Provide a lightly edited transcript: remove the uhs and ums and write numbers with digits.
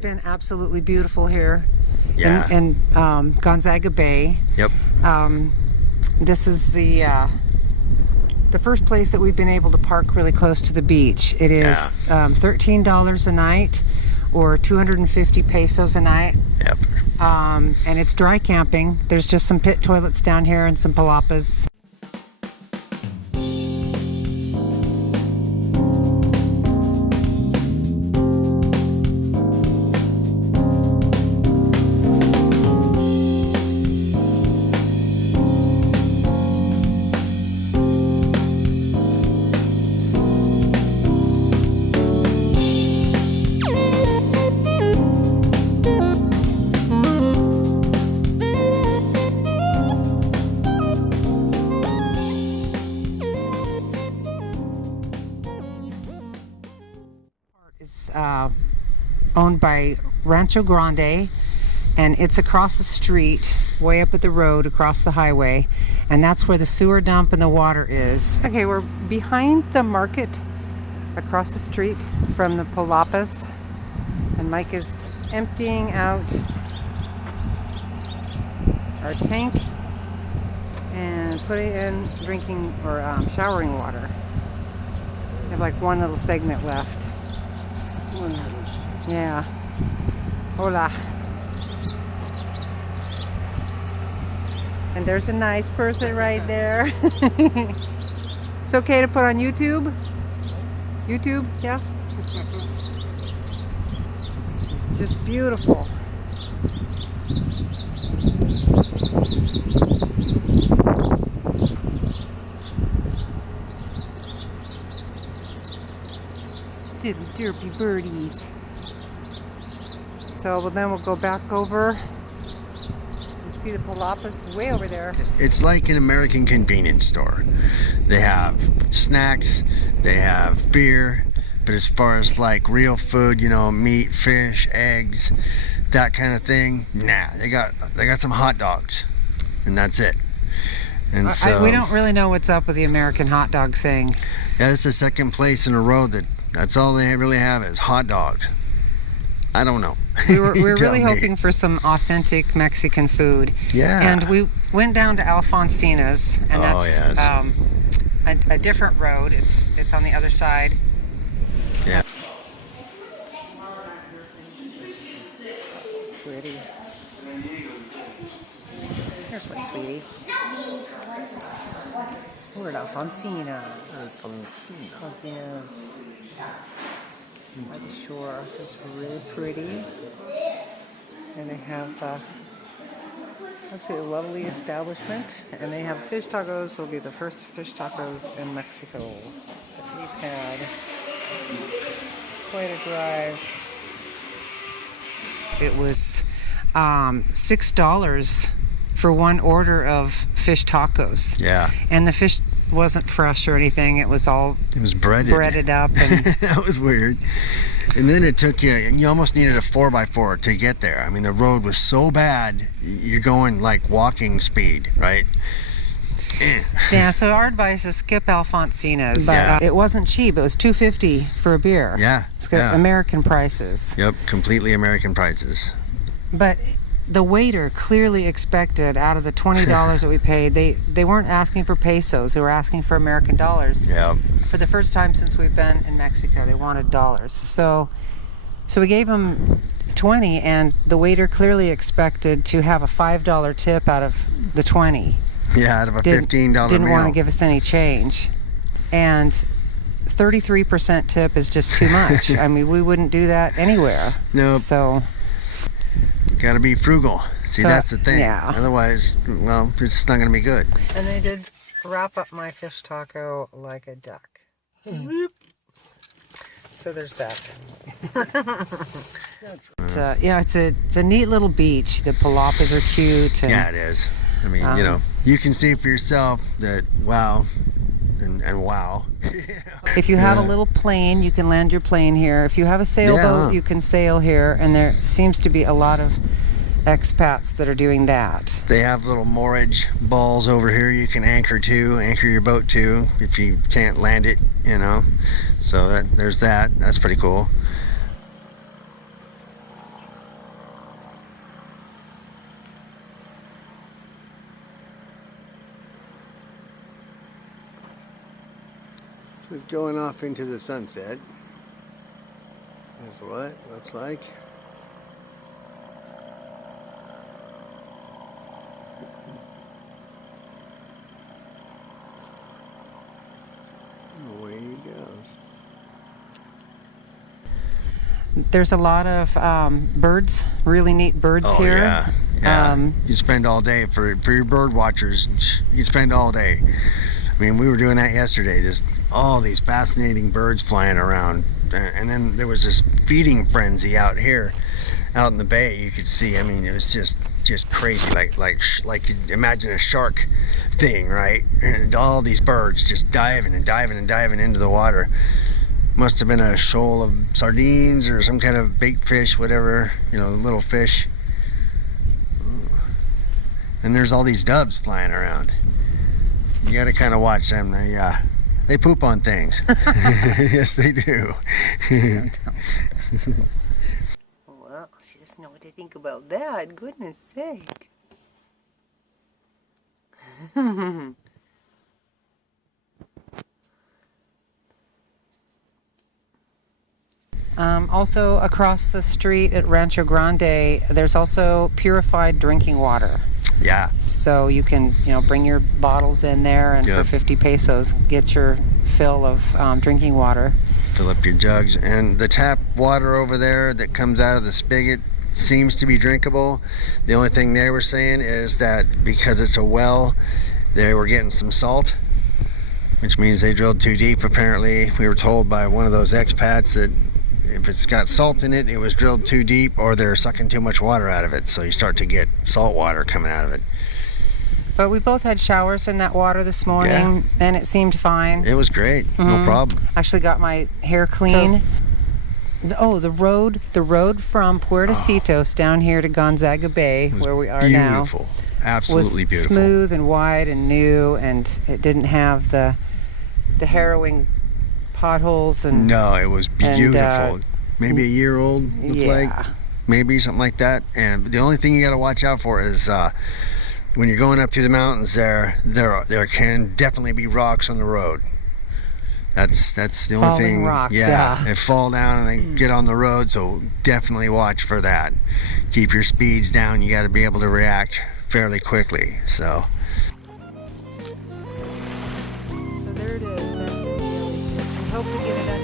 been absolutely beautiful here. Yeah. In Gonzaga Bay. Yep. This is the first place that we've been able to park really close to the beach. It is $13 a night, or 250 pesos a night. Yep. And it's dry camping. There's just some pit toilets down here and some palapas. Is owned by Rancho Grande, and it's across the street, way up at the road, across the highway, and that's where the sewer dump and the water is. Okay, we're behind the market across the street from the palapas, and Mike is emptying out our tank and putting in drinking or showering water. We have like one little segment left. Yeah. Hola. And there's a nice person right there. It's okay to put on YouTube? YouTube, yeah? Just beautiful. Little derpy birdies. So then we'll go back over and see the palapas way over there. It's like an American convenience store. They have snacks, they have beer, but as far as like real food, you know, meat, fish, eggs, that kind of thing, nah. They got some hot dogs, and that's it. And so we don't really know what's up with the American hot dog thing. Yeah, it's the second place in a row that's all they really have is hot dogs. I don't know. We were really hoping for some authentic Mexican food. Yeah. And we went down to Alfonsina's, and that's a different road. It's on the other side. Yeah. Pretty. Here's one, sweetie. We're at Alfonsina's. Alfonsina's. By the shore. So it's really pretty. And they have absolutely a lovely establishment. And they have fish tacos. It'll be the first fish tacos in Mexico that we've had. Quite a drive. It was $6 for one order of fish tacos. Yeah. And the fish wasn't fresh or anything. It was breaded up, and that was weird. And then it took you almost needed a 4x4 to get there. I mean, the road was so bad, you're going like walking speed, right? Yeah, so our advice is skip Alfonsina's. But it wasn't cheap. It was $2.50 for a beer. Yeah. It's got American prices. Yep, completely American prices. But the waiter clearly expected, out of the $20 that we paid, they weren't asking for pesos. They were asking for American dollars. Yeah. For the first time since we've been in Mexico, they wanted dollars. So we gave them 20, and the waiter clearly expected to have a $5 tip out of the 20. Yeah, out of a $15 meal. Didn't want to give us any change. And 33% tip is just too much. I mean, we wouldn't do that anywhere. Nope. So gotta be frugal. See, that's the thing. Yeah. Otherwise, well, it's not gonna be good. And they did wrap up my fish taco like a duck. So there's that. Yeah, it's a neat little beach. The palapas are cute. And, yeah, it is. I mean, you know, you can see for yourself that wow and wow. If you have a little plane, you can land your plane here. If you have a sailboat, you can sail here, and there seems to be a lot of expats that are doing that. They have little moorage balls over here you can anchor your boat to if you can't land it, you know. So there's that. That's pretty cool. Just going off into the sunset. That's what it looks like. Away he goes. There's a lot of birds, really neat birds here. Yeah, yeah. You spend all day for your bird watchers. You spend all day. I mean, we were doing that yesterday. Just all these fascinating birds flying around, and then there was this feeding frenzy out here, out in the bay. You could see. I mean, it was just crazy. Like you'd imagine a shark thing, right? And all these birds just diving and diving and diving into the water. Must have been a shoal of sardines or some kind of bait fish, whatever, you know, little fish. Ooh. And there's all these doves flying around. You gotta kind of watch them. They poop on things. Yes, they do. Well, she doesn't know what to think about that. Goodness sake. Also, across the street at Rancho Grande, there's also purified drinking water. Yeah. So you can, bring your bottles in there and for 50 pesos get your fill of drinking water. Fill up your jugs. And the tap water over there that comes out of the spigot seems to be drinkable. The only thing they were saying is that because it's a well, they were getting some salt, which means they drilled too deep. Apparently, we were told by one of those expats that if it's got salt in it, it was drilled too deep, or they're sucking too much water out of it, so you start to get salt water coming out of it. But we both had showers in that water this morning, and it seemed fine. It was great. No problem. Actually got my hair clean. The road from Puertecitos down here to Gonzaga Bay, where we are now. Beautiful. Absolutely was beautiful. Smooth and wide and new, and it didn't have the harrowing potholes. No, it was beautiful. Maybe a year old, looked like. Maybe something like that. And the only thing you got to watch out for is when you're going up through the mountains there can definitely be rocks on the road. That's the only Falling thing. Rocks, they fall down and they get on the road, so definitely watch for that. Keep your speeds down. You got to be able to react fairly quickly. So there it is. That's it. I hope we get it